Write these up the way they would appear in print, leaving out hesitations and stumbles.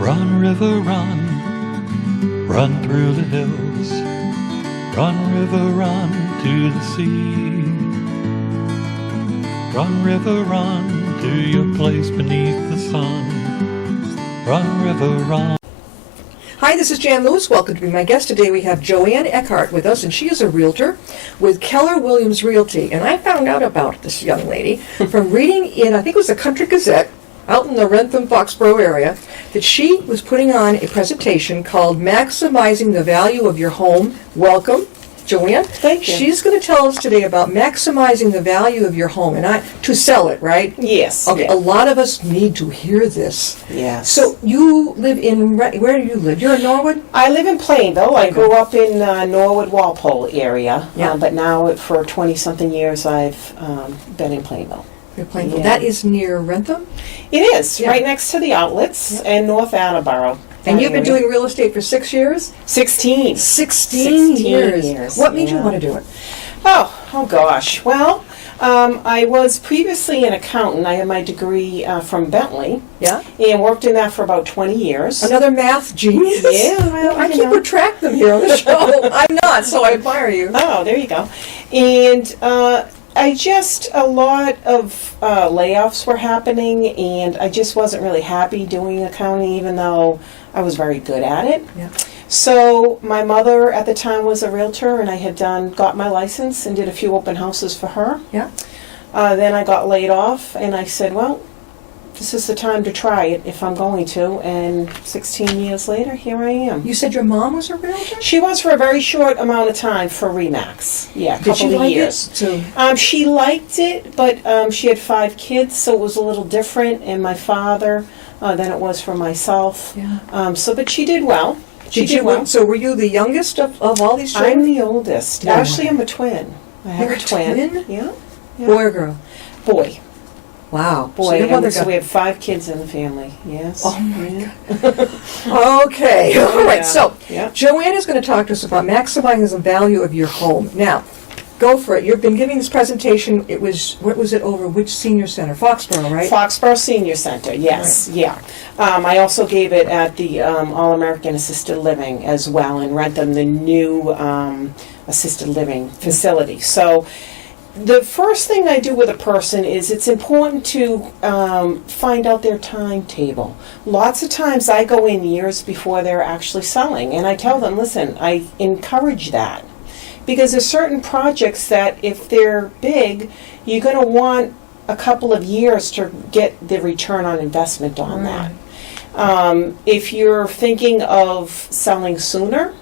Run, river, run, run through the hills. Run, river, run to the sea. Run, river, run to your place beneath the sun. Run, river, run. Hi, this is Jan Lewis. Welcome to be my guest. Today we have Joanne Eckhardt with us, and she is a realtor with Keller Williams Realty. And I found out about this young lady from reading in, I think it was the Country Gazette, out in the Rentham-Foxborough area, that she was putting on a presentation called Maximizing the Value of Your Home. Welcome, Joanne. Thank you. She's going to tell us today about maximizing the value of your home, and to sell it, right? Yes. Okay, yes. a lot of us need to hear this. Yes. So you live in, where do you live? You're in Norwood? I live in Plainville. I grew up in Norwood, Walpole area, Yeah. but now for 20-something years I've been in Plainville. You're Plainville. Yeah. That is near Rentham? It is, Yeah. right next to the outlets Yeah. and North Attleboro. And you've been area. doing real estate for 6 years? 16. 16 years. years, What made you yeah. want to do it? Oh gosh. Well, I was previously an accountant. I had my degree from Bentley Yeah? and worked in that for about 20 years. Another math genius? Yeah, well, I you keep know. a track of them here on the show. I'm not, so I admire you. Oh, there you go. And a lot of layoffs were happening, and I just wasn't really happy doing accounting, even though I was very good at it. Yeah. So my mother at the time was a realtor, and I had got my license and did a few open houses for her. Yeah. Then I got laid off, and I said, well, this is the time to try it if I'm going to. And 16 years later, here I am. You said your mom was a realtor? She was for a very short amount of time for Remax. Yeah, a couple Did she of like years. it? So, She liked it, but she had 5 kids, so it was a little different. And my father, than it was for myself. yeah. But she did well. She did well. So were you the youngest of all these children? I'm the oldest. No Actually, way. I'm a twin. I have You're a twin. twin? Yeah. Boy or girl? Boy. Wow. Boy. So your mother So got... we have 5 kids in the family. Yes. Oh, my Yeah. Okay. All right. Yeah. So Yeah. Joanne is going to talk to us about maximizing the value of your home. Now, go for it. You've been giving this presentation. It was, what was it over? Which senior center? Foxborough, right? Foxborough Senior Center, yes, yeah. I also gave it at the All-American Assisted Living as well in Rentham, the new assisted living facility. So the first thing I do with a person is it's important to find out their timetable. Lots of times I go in years before they're actually selling, and I tell them, listen, I encourage that. Because there's certain projects that if they're big, you're going to want a couple of years to get the return on investment on that. If you're thinking of selling sooner,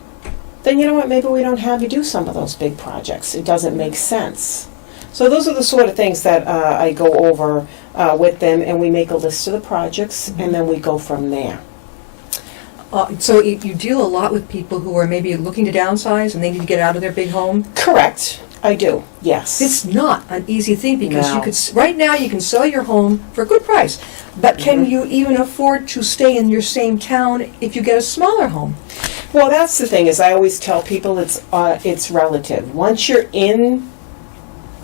then you know what, maybe we don't have you do some of those big projects. It doesn't make sense. So those are the sort of things that I go over with them, and we make a list of the projects, and then we go from there. So you deal a lot with people who are maybe looking to downsize and they need to get out of their big home? Correct. I do, yes. It's not an easy thing because No. you could right now you can sell your home for a good price, but can you even afford to stay in your same town if you get a smaller home? Well, that's the thing, is I always tell people it's relative. Once you're in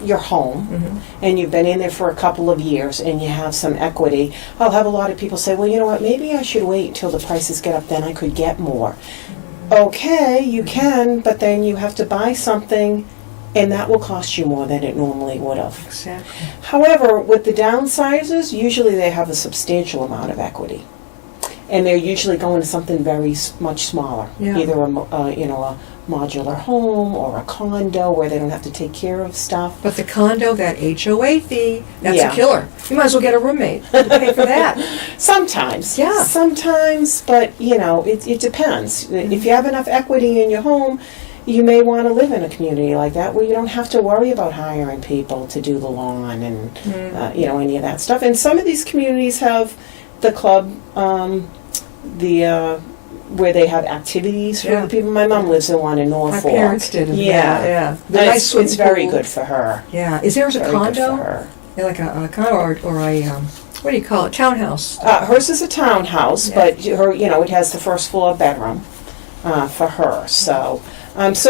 your home and you've been in there for a couple of years and you have some equity, I'll have a lot of people say, well, you know what, maybe I should wait until the prices get up, then I could get more. Okay, you can, but then you have to buy something and that will cost you more than it normally would have. Exactly. However, with the downsizers, usually they have a substantial amount of equity. And they're usually going to something very much smaller, Yeah. either a modular home or a condo where they don't have to take care of stuff. But the condo, that HOA fee, that's Yeah. a killer. You might as well get a roommate to pay for that. Sometimes, Yeah. Sometimes, but it depends. If you have enough equity in your home, you may want to live in a community like that where you don't have to worry about hiring people to do the lawn and any of that stuff. And some of these communities have the club, where they have activities for the people. My mom lives in one in Norfolk. My parents did. Yeah. The nice swimming It's very pool. good for her. Yeah. Is there a Very good for condo? her. Yeah, like a condo or a what do you call it? Townhouse. Hers is a townhouse, Yeah. but her, it has the first floor bedroom for her. So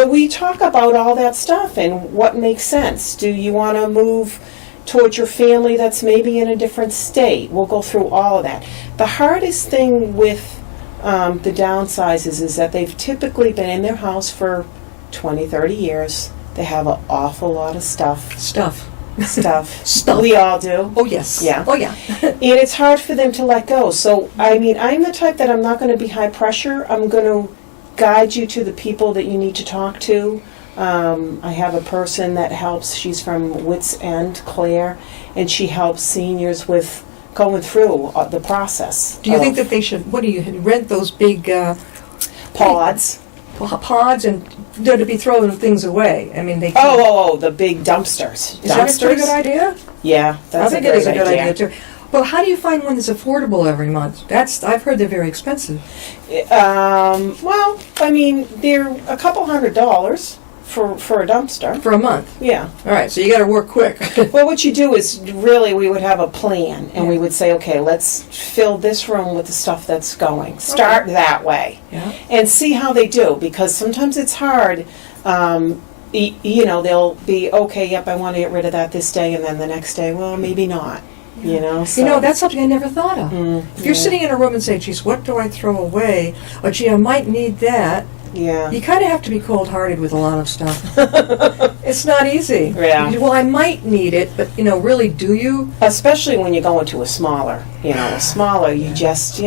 we talk about all that stuff and what makes sense. Do you want to move towards your family that's maybe in a different state? We'll go through all of that. The hardest thing with the downsides is that they've typically been in their house for 20, 30 years. They have an awful lot of stuff. Stuff. Stuff. We all do. Oh, yes. Yeah. Oh, yeah. And it's hard for them to let go. So, I mean, I'm the type that I'm not going to be high pressure. I'm going to guide you to the people that you need to talk to. I have a person that helps. She's from Wits End, Claire, and she helps seniors with going through the process. Do you think that they should, what do you, rent those big pods? Pods, and they're to be throwing things away. I mean, they can't. Oh, the big dumpsters. Is that a pretty good idea? Yeah, that's I think it is a good idea too. Well, how do you find one that's affordable every month? I've heard they're very expensive. Well, I mean, they're a couple $100 for a dumpster. For a month? Yeah. All right, so you got to work quick. Well, what you do is really we would have a plan, and we would say, okay, let's fill this room with the stuff that's going. Start that way, and see how they do, because sometimes it's hard. You know, they'll be, okay, yep, I want to get rid of that this day, and then the next day, well, maybe not. You know, so. You know, that's something I never thought of. If you're sitting in a room and say, geez, what do I throw away? Or, gee, I might need that. Yeah. You kind of have to be cold-hearted with a lot of stuff. It's not easy. Yeah. Well, I might need it, but, you know, really, do you? Especially when you go into a smaller, you just,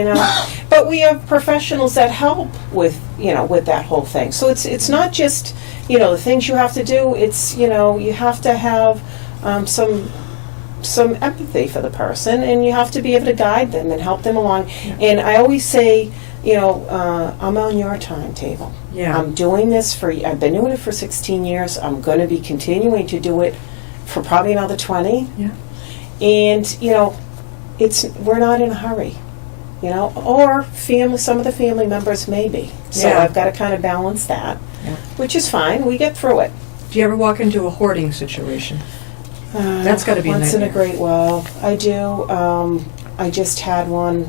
But we have professionals that help with, with that whole thing. So it's not just, the things you have to do. It's, you have to have some empathy for the person, and you have to be able to guide them and help them along. And I always say, I'm on your timetable. Yeah. I'm doing this I've been doing it for 16 years. I'm going to be continuing to do it for probably another 20. Yeah. And, we're not in a hurry, or some of the family members may be. So I've got to kind of balance that, which is fine. We get through it. Do you ever walk into a hoarding situation? That's got to be once a in a nightmare. great while. I do. I just had one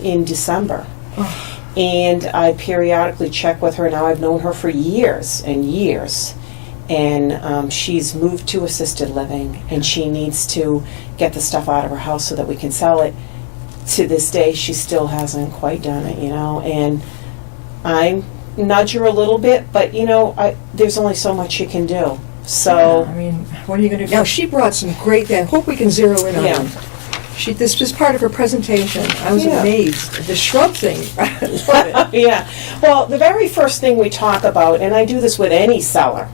in December, and I periodically check with her. Now I've known her for years and years, and she's moved to assisted living, and she needs to get the stuff out of her house so that we can sell it. To this day, she still hasn't quite done it, and I nudge her a little bit, but there's only so much you can do. So, I mean, what are you going to do? Now, she brought some great, I hope we can zero in on them. This was part of her presentation. I was amazed. The shrub thing, I love it. Yeah. Well, the very first thing we talk about, and I do this with any seller,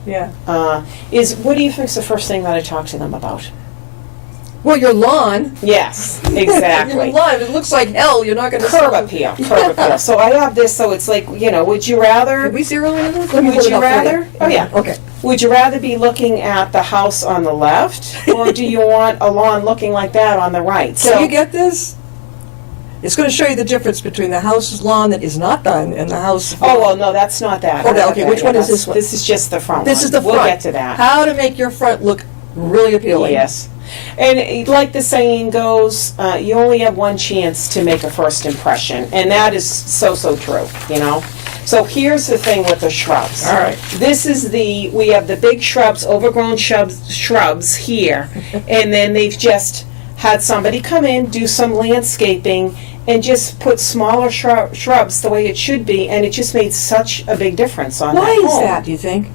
is what do you think is the first thing that I talk to them about? Well, your lawn. Yes, exactly. Your lawn, it looks like hell. You're not going to curb appeal. So I have this, so it's like, would you rather... Did we zero in on this? Would you rather... Oh, yeah. Okay. Would you rather be looking at the house on the left, or do you want a lawn looking like that on the right? Can you get this? It's going to show you the difference between the house's lawn that is not done and the house... Oh, well, no, that's not that. Okay, which one is this one? This is just the front This one. is the front. We'll get to that. How to make your front look really appealing. Yes. And like the saying goes, you only have one chance to make a first impression. And that is so true, So here's the thing with the shrubs. All right. We have the big shrubs, overgrown shrubs here. And then they've just had somebody come in, do some landscaping, and just put smaller shrubs the way it should be. And it just made such a big difference on that home. Why is that, do you think?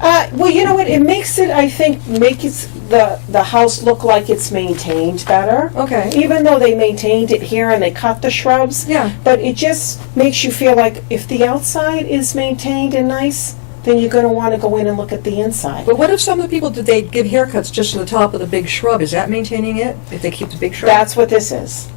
Well, you know what? It makes it, I think, the house look like it's maintained better. Okay. Even though they maintained it here and they cut the shrubs. Yeah. But it just makes you feel like if the outside is maintained and nice, then you're going to want to go in and look at the inside. But what if some of the people, did they give haircuts just to the top of the big shrub? Is that maintaining it, if they keep the big shrub? That's what this is.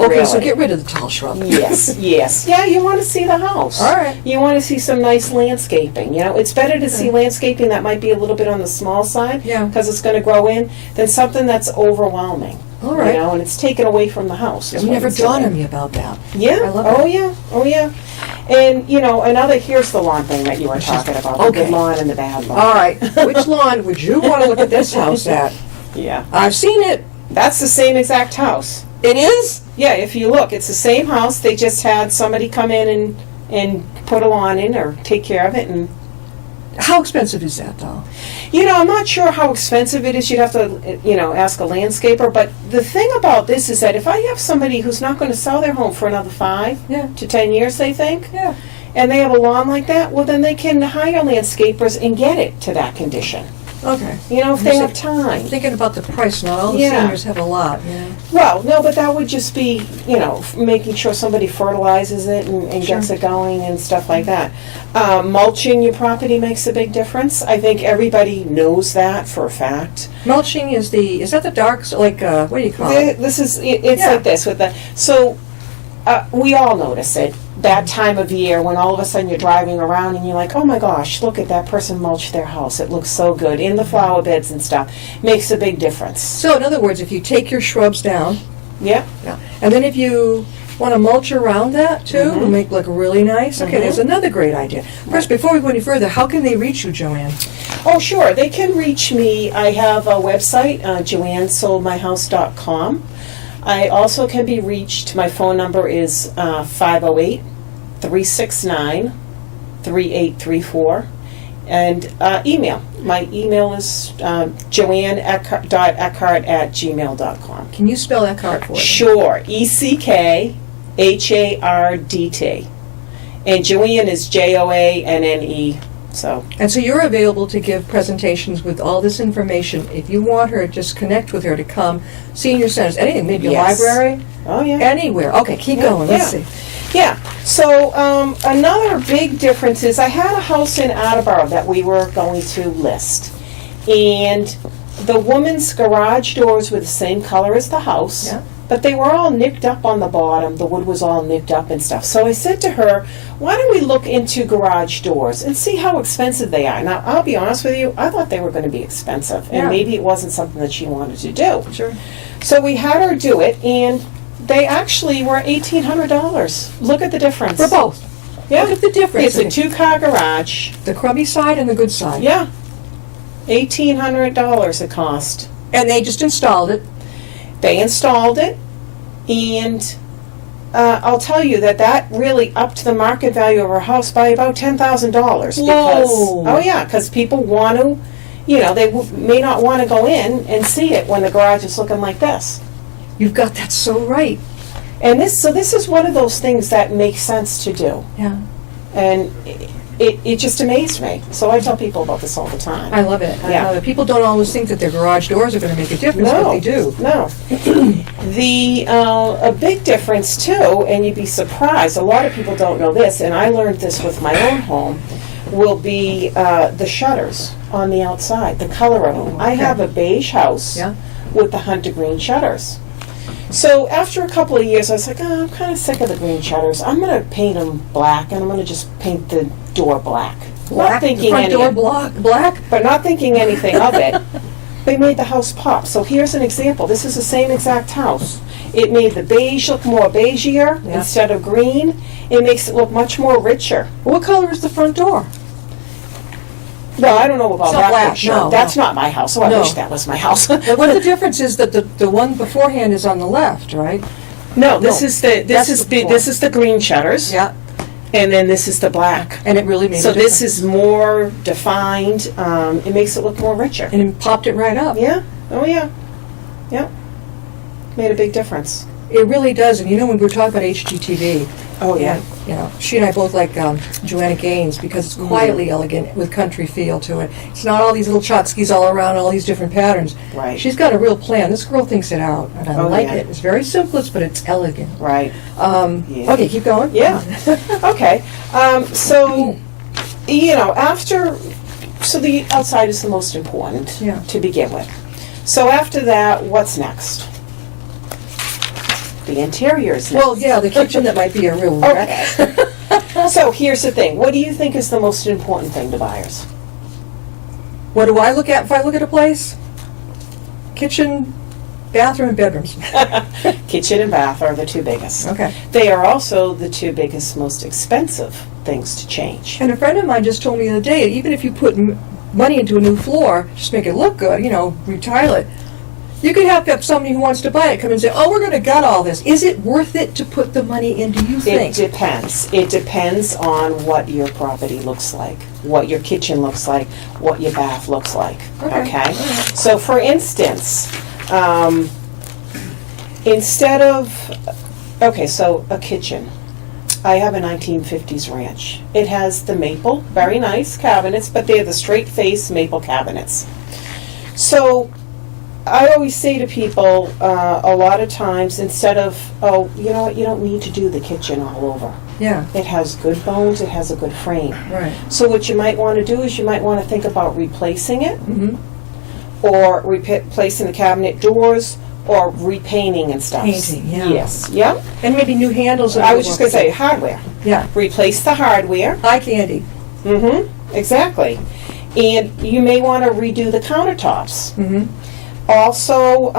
Okay, so Really. get rid of the tall shrub. Yes. Yeah, you want to see the house. All right. You want to see some nice landscaping. It's better to see landscaping that might be a little bit on the small side, because it's going to grow in, than something that's overwhelming. All right. And it's taken away from the house. It never dawned on me about that. Yeah. I love Oh that. yeah. And here's the lawn thing that you were talking about. The good lawn and the bad lawn. All right. Which lawn would you want to look at this house at? Yeah. I've seen it. That's the same exact house. It is? Yeah, if you look, it's the same house. They just had somebody come in and put a lawn in or take care of it. And How expensive is that, though? I'm not sure how expensive it is. You'd have to, ask a landscaper. But the thing about this is that if I have somebody who's not going to sell their home for another 5 to 10 years, they think, Yeah. and they have a lawn like that, well, then they can hire landscapers and get it to that condition. Okay. If they have time. Thinking about the price, not all the Yeah. seniors have a lot, Well, no, but that would just be, making sure somebody fertilizes it and Sure. gets it going and stuff like that. Mulching your property makes a big difference. I think everybody knows that for a fact. Mulching is that the dark, like, what do you call it? It's Yeah. like this with we all notice it that time of year when all of a sudden you're driving around and you're like, oh my gosh, look at that person mulched their house. It looks so good in the flower beds and stuff. Makes a big difference. So, in other words, if you take your shrubs down, Yep. and then if you want to mulch around that too, Mhm. and make it look really nice. Okay, Mhm. there's another great idea. First, before we go any further, how can they reach you, Joanne? Oh, sure. They can reach me. I have a website, joannesoldmyhouse.com. I also can be reached. My phone number is 508-369-3834. And email. My email is joanne.eckhart@gmail.com. Can you spell Eckhardt for us? Sure. ECKHARDT. And Joanne is JOANNE. So. And so you're available to give presentations with all this information. If you want her, just connect with her to come. Senior centers, anything, maybe Yes. a library, Oh, yeah. anywhere. Okay, keep going. Let's see. Yeah. So another big difference is I had a house in Attleboro that we were going to list. And the woman's garage doors were the same color as the house. Yeah. But they were all nicked up on the bottom. The wood was all nicked up and stuff. So I said to her, why don't we look into garage doors and see how expensive they are? Now, I'll be honest with you, I thought they were going to be expensive. And Yeah. maybe it wasn't something that she wanted to do. Sure. So we had her do it, and they actually were $1,800. Look at the difference. For both. Yeah. Look at the difference. It's a 2-car garage. The crummy side and the good side. Yeah. $1,800 it cost. And they just installed it. They installed it, and I'll tell you that really upped the market value of our house by about $10,000. Because people want to, they may not want to go in and see it when the garage is looking like this. You've got that so right. And this is one of those things that makes sense to do. Yeah. And it just amazed me. So I tell people about this all the time. I love it. I Yeah. love it. People don't always think that their garage doors are going to make a difference, but they do. No. A big difference too, and you'd be surprised, a lot of people don't know this, and I learned this with my own home, will be the shutters on the outside, the color of them. I have a beige house Yeah. with the hunter green shutters. So after a couple of years, I was like, I'm kind of sick of the green shutters. I'm going to paint them black, and I'm going to just paint the door black. Not The thinking front door black? but not thinking anything of it. They made the house pop. So here's an example. This is the same exact house. It made the beige look more beigeier Yeah. instead of green. It makes it look much more richer. What color is the front door? Well, I don't know about It's not that black, picture. no, That's no. not my house. Oh, I No. wish that was my house. But what the difference is that the one beforehand is on the left, right? No, this No, is the that's the this is the green shutters, Yeah. and then this is the black. And it really made So a difference. this is more defined. It makes it look more richer. And it popped it right up. Yeah. Oh yeah. Yep. Made a big difference. It really does. And when we were talking about HGTV, Oh yeah. she and I both like Joanna Gaines because it's quietly elegant with country feel to it. It's not all these little tchotchkes all around, all these different patterns. Right. She's got a real plan. This girl thinks it out, and I Oh, like yeah. it. It's very simplest, but it's elegant. Right. Yeah. Okay, keep going. Yeah. Okay. So, so the outside is the most important Yeah. to begin with. So after that, what's next? The interior is next. Well, yeah, the kitchen that might be a real wreck. Okay. So here's the thing. What do you think is the most important thing to buyers? What do I look at if I look at a place? Kitchen, bathroom, and bedrooms. Kitchen and bath are the two biggest. Okay. They are also the two biggest, most expensive things to change. And a friend of mine just told me the other day, even if you put money into a new floor, just make it look good, retile it, You could have somebody who wants to buy it come and say, oh, we're going to gut all this. Is it worth it to put the money in, do you think? It depends. It depends on what your property looks like, what your kitchen looks like, what your bath looks like. Okay. Okay? So for instance, instead of, so a kitchen. I have a 1950s ranch. It has the maple, very nice cabinets, but they're the straight face maple cabinets. So I always say to people, a lot of times, instead of, oh, you know what, you don't need to do the kitchen all over. Yeah. It has good bones, it has a good frame. Right. So what you might want to do is you might want to think about replacing it, Mm-hmm. or replacing the cabinet doors, or repainting and stuff. Painting, yeah. Yes, yep. And maybe new handles. I was just going to say hardware. Yeah. Replace the hardware. Eye candy. Mm-hmm, exactly. And you may want to redo the countertops. Mm-hmm. Also,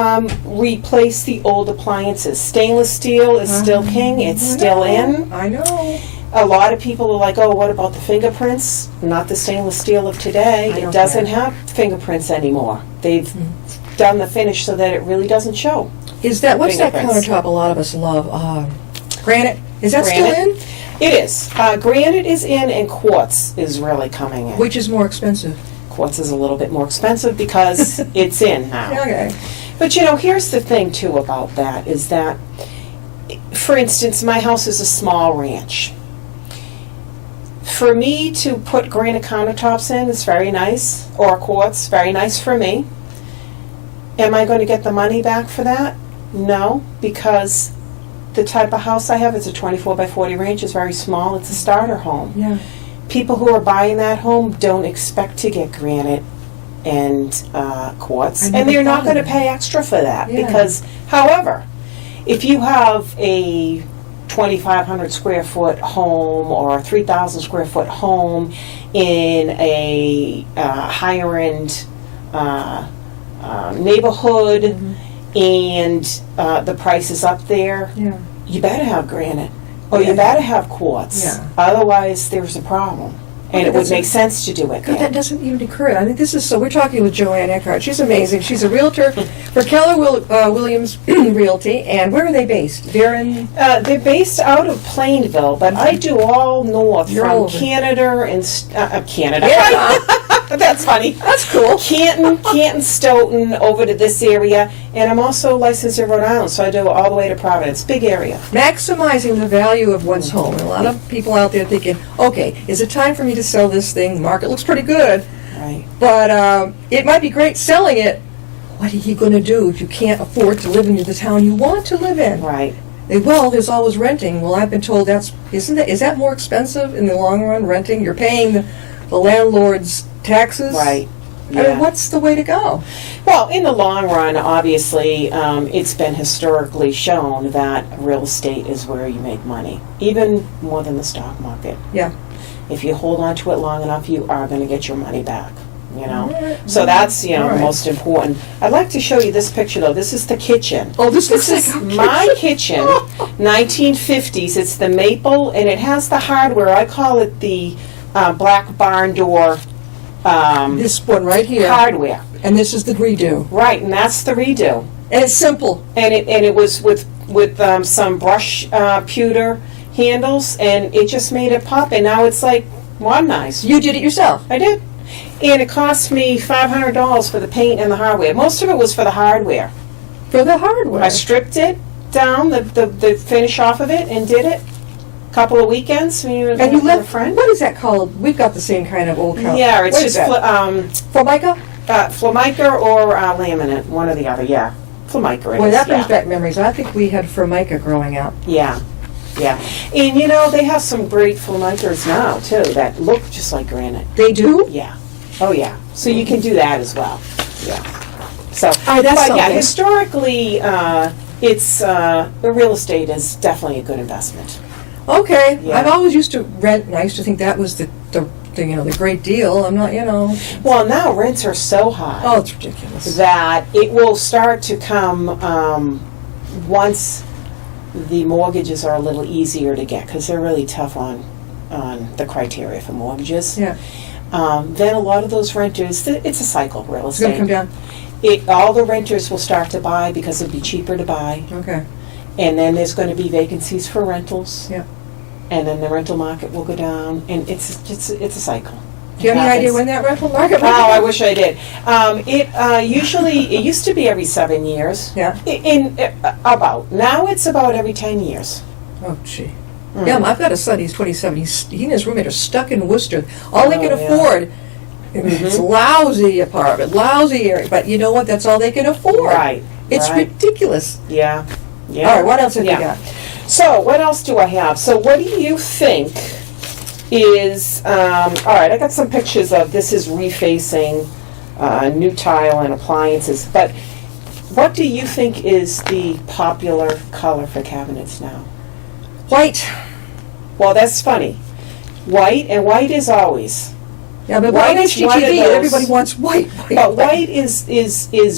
replace the old appliances. Stainless steel is still king. It's still in. I know. A lot of people are like, oh, what about the fingerprints? Not the stainless steel of today. I It don't doesn't care. have fingerprints anymore. They've done the finish so that it really doesn't show. What's that Fingerprints. countertop a lot of us love? Granite. Is that still in? Granite. It is. Granite is in, and quartz is really coming in. Which is more expensive? Quartz is a little bit more expensive because it's in now. Okay. But you know, here's the thing too about that is that, for instance, my house is a small ranch. For me to put granite countertops in is very nice, or quartz, very nice for me. Am I going to get the money back for that? No, because the type of house I have, it's a 24 by 40 ranch, is very small. It's a starter home. Yeah. People who are buying that home don't expect to get granite and quartz, I and never they're not thought going to of pay extra for that. Yeah. Because, however, if you have a 2,500 square foot home or a 3,000 square foot home in a higher end neighborhood, and the price is up there, Yeah. you better have granite. Or Yeah. you better have quartz. Yeah. Otherwise, there's a problem. And Okay, it would that's make sense to do it God, that there. doesn't even occur. I mean, this is so. We're talking with Joanne Eckhardt. She's amazing. She's a realtor for Keller Williams Realty. And where are they based? They're in. They're based out of Plainville, but I do all north You're from all over. Canada and Canada. Yeah. That's funny. That's cool. Canton, Stoughton, over to this area, and I'm also licensed in Rhode Island, so I do all the way to Providence. Big area. Maximizing the value of one's home. And a lot of people out there thinking, okay, is it time for me to sell this thing? The market looks pretty good, Right. but it might be great selling it. What are you going to do if you can't afford to live in the town you want to live in? Right. Well, there's always renting. Well, I've been told is that more expensive in the long run, renting? You're paying the landlord's taxes? Right. I mean, Yeah. what's the way to go? Well, in the long run, obviously, it's been historically shown that real estate is where you make money, even more than the stock market. Yeah. If you hold on to it long enough, you are going to get your money back. You know, All right. so that's All right. the most important. I'd like to show you this picture though. This is the kitchen. Oh, this looks This like is our my kitchen, 1950s. It's the maple, and it has the hardware. I call it the black barn door This one right here. hardware. And this is the redo. Right, and that's the redo. And it's simple. And it was with some brush pewter handles, and it just made it pop. And now it's like modernized. You did it yourself. I did. And it cost me $500 for the paint and the hardware. Most of it was for the hardware. For the hardware. I stripped it down, the finish off of it, and did it. Couple of weekends. And you with a left, friend. what is that called? We've got the same kind of old couch. Yeah, it's What is just that? Formica? Formica or laminate, one or the other. Yeah, Formica. Well, that brings back memories. I think we had Formica growing up. Yeah, yeah. And they have some great Formicas now too that look just like granite. They do? Yeah. Oh yeah. So you can do that as well. Yeah. So, right, that's but yeah, something. historically, it's real estate is definitely a good investment. Okay. Yeah. I've always used to rent, and I used to think that was the great deal. I'm not, Well, now rents are so high. Oh, it's ridiculous. That it will start to come once the mortgages are a little easier to get, because they're really tough on the criteria for mortgages. Yeah. Then a lot of those renters, it's a cycle, real It's going estate. to come down. all the renters will start to buy because it'll be cheaper to buy. Okay. And then there's going to be vacancies for rentals. Yeah. And then the rental market will go down, and it's a cycle. Do you have any idea when that rental market? Oh, I wish I did. It used to be every 7 years. Yeah. About now it's about every 10 years. Oh, gee. Yeah, I've got a son. He's 27. He and his roommate are stuck in Worcester. All they can afford. It's a lousy apartment, lousy area. But you know what? That's all they can afford. Right. It's ridiculous. Yeah. Yeah. All right. What else have you got? So what else do I have? So what do you think is? All right. I got some pictures of this. Is refacing new tile and appliances. But what do you think is the popular color for cabinets now? White. Well, that's funny. White, and white is always. Yeah, but White white is one of HGTV, those- everybody wants white. But white is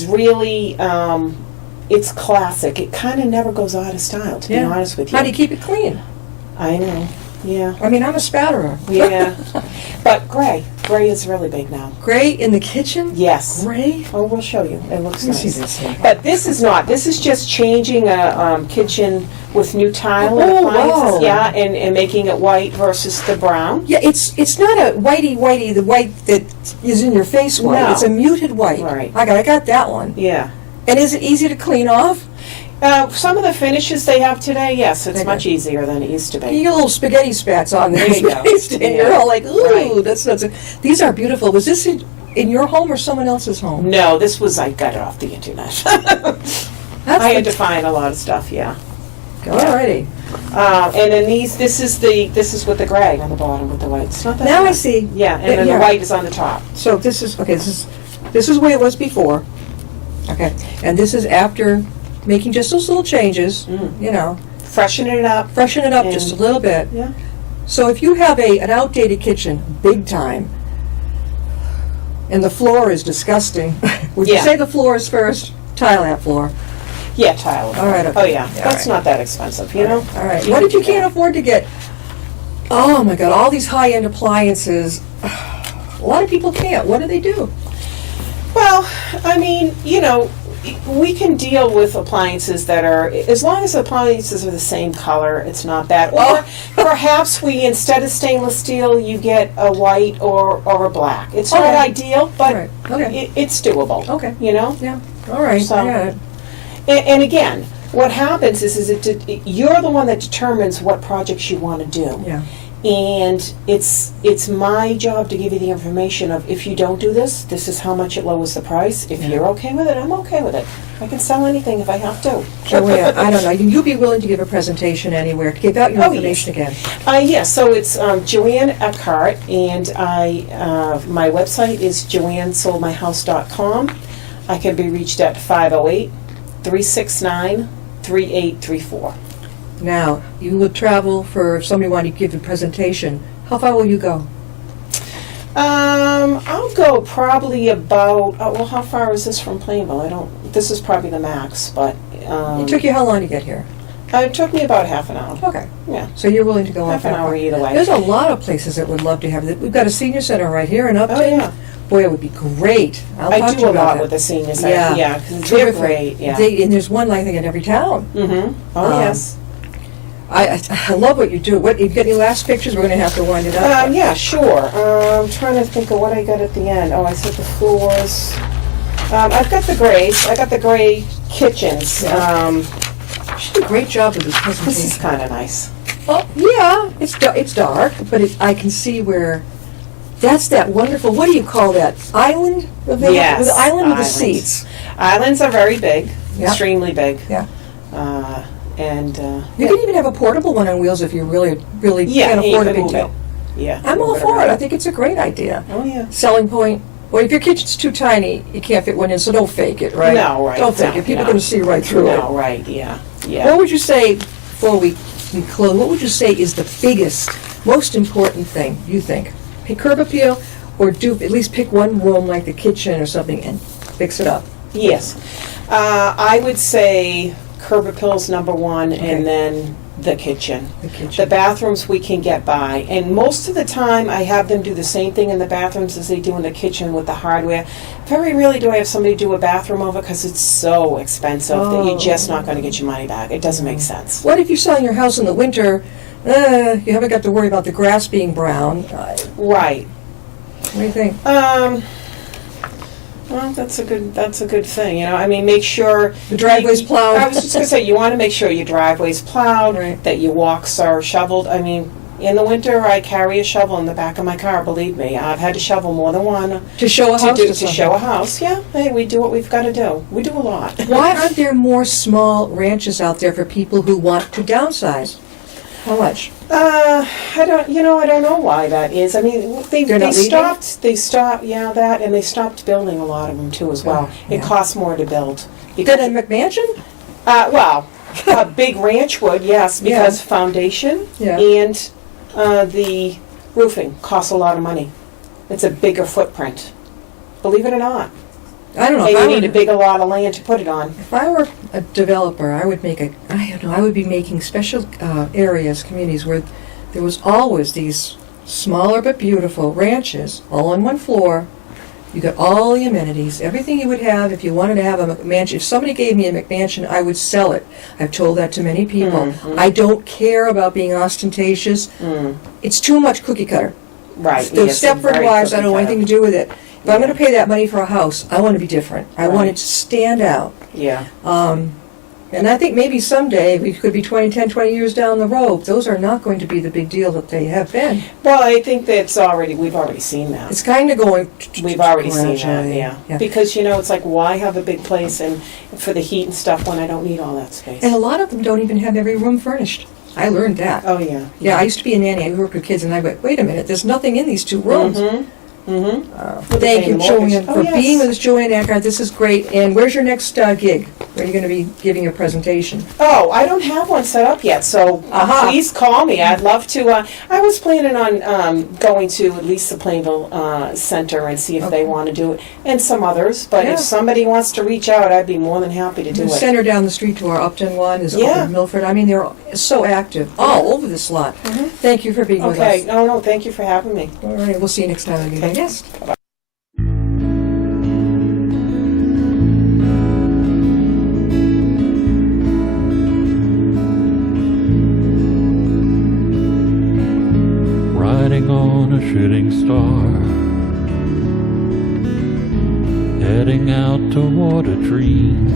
really, it's classic. It kind of never goes out of style, to be honest with you. How do you keep it clean? I know, yeah. I mean, I'm a spatterer. Yeah. But gray is really big now. Gray in the kitchen? Yes. Gray? Oh, we'll show you. It looks Let me see nice. this here. But this is not. This is just changing a kitchen with new tile and Oh, appliances. wow. Yeah, and making it white versus the brown. Yeah, it's not a whitey, the white that is in your face white. No. It's a muted white. Right. I got that one. Yeah. And is it easy to clean off? Some of the finishes they have today, yes, it's Okay. much easier than it used to You be. get little spaghetti spats on there. There you go. And you're all like, ooh, Right. that's not so. These are beautiful. Was this in your home or someone else's home? No, this was, I got it off the internet. That's I had to find a lot of stuff, yeah. Alrighty. And then this is with the gray on the bottom with the white. It's not that Now I bad. see. Yeah, and then Yeah. the white is on the top. So this is the way it was before. Okay. And this is after making just those little changes, you know, Freshen it up. freshen it up And- just a little bit. Yeah. So if you have an outdated kitchen, big time, and the floor is disgusting, would you Yeah. say the floor is first? Tile that floor. Yeah, tile. All right, okay. Oh, yeah. Yeah, That's all right. not that expensive, you know? All right. You What can if you do that. can't afford to get, oh my God, all these high-end appliances? A lot of people can't. What do they do? Well, I mean, you know, we can deal with appliances that are, as long as the appliances are the same color, it's not bad. Or perhaps instead of stainless steel, you get a white or a black. It's not Okay. ideal, but Right. Okay. it's doable. Okay. You know? Yeah. All right. So- I got it. And again, what happens is you're the one that determines what projects you want to do. Yeah. And it's my job to give you the information of, if you don't do this, this is how much it lowers the price. If you're okay with it, I'm okay with it. I can sell anything if I have to. Joanne, I don't know. You'd be willing to give a presentation anywhere. Give out your Oh, information again. Yes, so it's Joanne Eckhardt, and my website is joannesoldmyhouse.com. I can be reached at 508-369-3834. Now, you would travel for, if somebody wanted to give a presentation, how far will you go? I'll go probably about, how far is this from Plainville? This is probably the max, but. It took you how long to get here? It took me about half an hour. Okay. Yeah. So you're willing to go Half off an that hour far. either way. There's a lot of places that would love to have it. We've got a senior center right here in Upton. Oh, yeah. Boy, it would be great. I'll I talk to do you a about lot that. with the seniors. Yeah. Yeah, because they're Terrific. great, yeah. And there's one, I think, in every town. Mm-hmm. Oh, Um, yes. I love what you do. What, you've got any last pictures? We're going to have to wind it up. Yeah, sure. I'm trying to think of what I got at the end. Oh, I said the floors. I've got the grays. I got the gray kitchens. She did a great job with this This is presentation. kind of nice. Oh, yeah, it's dark, but I can see where, that's that wonderful, what do you call that? Island? Yes, With the island with the islands. seats. Islands are very big, Yeah. extremely big. Yeah. And You can even have a portable one on wheels if you really can't afford a big move it. deal. Yeah. I'm all move for it. around. I think it's a great idea. Oh, yeah. Selling point, well, if your kitchen's too tiny, you can't fit one in, so don't fake it, right? No, right, Don't fake no, it. People no. are going to see right through it. No, right, yeah. Yeah. What would you say, before we close, what would you say is the biggest, most important thing, you think? Pick curb appeal, or at least pick one room like the kitchen or something and fix it up? Yes. I would say curb appeal's number one, Okay. and then the kitchen. The kitchen. The bathrooms we can get by, and most of the time I have them do the same thing in the bathrooms as they do in the kitchen with the hardware. Very rarely do I have somebody do a bathroom over because it's so expensive that you're just not going to get your money back. It doesn't make sense. What if you're selling your house in the winter? You haven't got to worry about the grass being brown. Right. What do you think? Well, that's a good thing. You know, I mean, make sure The driveway's plowed. I was just going to say, you want to make sure your driveway's plowed, Right. that your walks are shoveled. I mean, in the winter, I carry a shovel in the back of my car. Believe me, I've had to shovel more than one To show a house to somebody. show a house. Yeah, hey, we do what we've got to do. We do a lot. Why aren't there more small ranches out there for people who want to downsize? How much? I don't know why that is. I mean, they They're not leaving? stopped, yeah, that, and they stopped building a lot of them too as well. Yeah. It costs more to build. Then a McMansion? Well, a big ranch would, yes, because Yeah. foundation Yeah. and the roofing costs a lot of money. It's a bigger footprint, believe it or not. I don't know. And If you I, need a were, bigger lot of land to put it on. if I were a developer, I would I would be making special areas, communities where there was always these smaller but beautiful ranches, all on one floor. You got all the amenities, everything you would have if you wanted to have a McMansion. If somebody gave me a McMansion, I would sell it. I've told that to many people. I don't care about being ostentatious. It's too much cookie cutter. Right. The yes, Stepford very wives, I don't want cookie anything to do with it. If I'm Yeah. going to pay that money for a house, I want to be different. I want Right. it to stand out. cutter. Yeah. And I think maybe someday, we could be 10, 20 years down the road, those are not going to be the big deal that they have been. Well, I think we've already seen that. It's kind of going... We've already seen that, gradually. yeah. Because, it's like, why have a big place and for the heat and stuff when I don't need all that space? And a lot of them don't even have every room furnished. I learned that. Oh, yeah. Yeah, I used to be a nanny. I worked with kids, and I went, wait a minute, there's nothing in these 2 rooms. Thank you, Joanne, for being with us, Joanne Eckhardt. This is great. And where's your next gig? Where are you going to be giving a presentation? Oh, I don't have one set up yet, so Aha. please call me. I'd love to. I was planning on going to at least the Plainville Center and see if they want to do it, and some others. But Yeah. if somebody wants to reach out, I'd be more than happy to do The it. center down the street to our Upton one is Yeah. up in Milford. I mean, they're so active all over this lot. Thank you for being with Okay. us. No, thank you for having me. All right, we'll see you next time on Be My Guest. Riding on a shooting star, heading out toward a dream.